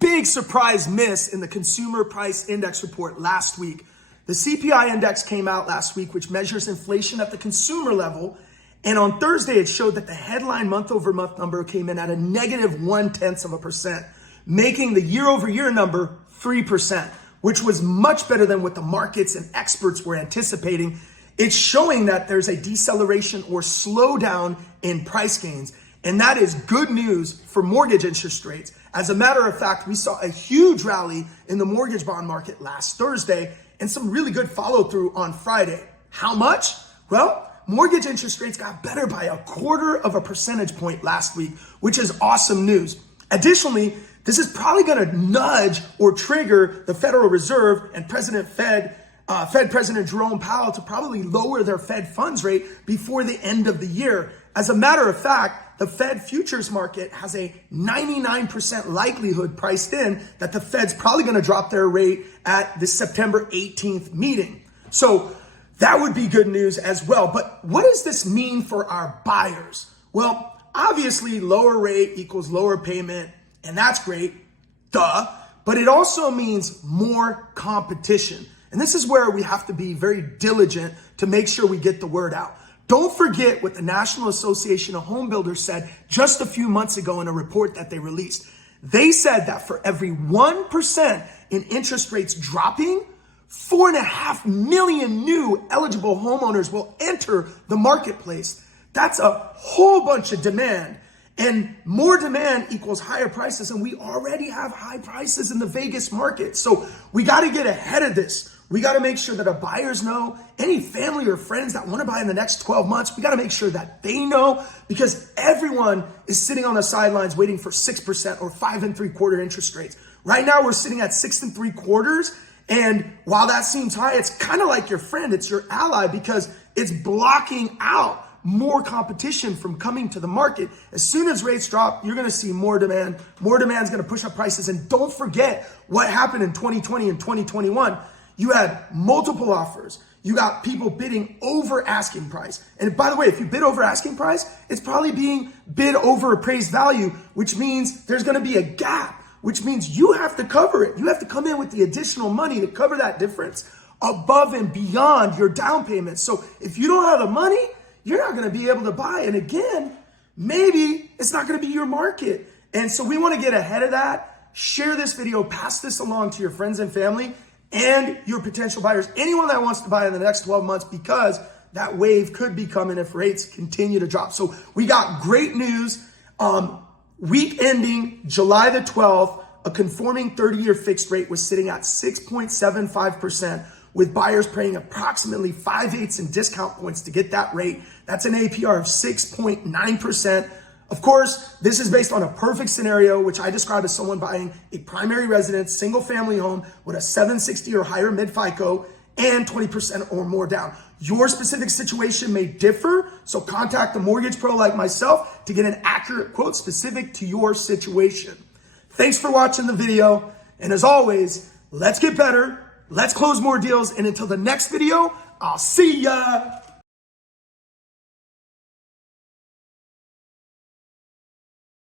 big surprise miss in the Consumer Price Index report last week. The CPI index came out last week, which measures inflation at the consumer level. And on Thursday, it showed that the headline month-over-month number came in at a negative 0.1%, making the year-over-year number 3%, which was much better than what the markets and experts were anticipating. It's showing that there's a deceleration or slowdown in price gains. And that is good news for mortgage interest rates. As a matter of fact, we saw a huge rally in the mortgage bond market last Thursday and some really good follow through on Friday. How much? Well, mortgage interest rates got better by 1/4 percentage point last week, which is awesome news. Additionally, this is probably going to nudge or trigger the Federal Reserve and Fed President Jerome Powell to probably lower their Fed funds rate before the end of the year. As a matter of fact, the Fed futures market has a 99% likelihood priced in that the Fed's probably going to drop their rate at the September 18th meeting. So that would be good news as well. But what does this mean for our buyers? Well, obviously lower rate equals lower payment, and that's great, duh. But it also means more competition. And this is where we have to be very diligent to make sure we get the word out. Don't forget what the National Association of Home Builders said just a few months ago in a report that they released. They said that for every 1% in interest rates dropping, 4.5 million new eligible homeowners will enter the marketplace. That's a whole bunch of demand. And more demand equals higher prices. And we already have high prices in the Vegas market. So we got to get ahead of this. We got to make sure that our buyers know, any family or friends that want to buy in the next 12 months, we got to make sure that they know, because everyone is sitting on the sidelines waiting for 6% or 5 3/4 interest rates. Right now, we're sitting at 6 3/4. And while that seems high, it's kind of like your friend. It's your ally, because it's blocking out more competition from coming to the market. As soon as rates drop, you're going to see more demand. More demand is going to push up prices. And don't forget what happened in 2020 and 2021. You had multiple offers. You got people bidding over asking price. And by the way, if you bid over asking price, it's probably being bid over appraised value, which means there's going to be a gap, which means you have to cover it. You have to come in with the additional money to cover that difference above and beyond your down payment. So if you don't have the money, you're not going to be able to buy. And again, maybe it's not going to be your market. And so we want to get ahead of that. Share this video, pass this along to your friends and family and your potential buyers, anyone that wants to buy in the next 12 months, because that wave could be coming if rates continue to drop. So we got great news. Week ending July the 12th, a conforming 30-year fixed rate was sitting at 6.75%, with buyers paying approximately 5/8 in discount points to get that rate. That's an APR of 6.9%. Of course, this is based on a perfect scenario, which I describe as someone buying a primary residence, single family home with a 760 or higher mid FICO and 20% or more down. Your specific situation may differ, so contact a mortgage pro like myself to get an accurate quote specific to your situation. Thanks for watching the video. And as always, let's get better. Let's close more deals. And until the next video, I'll see ya.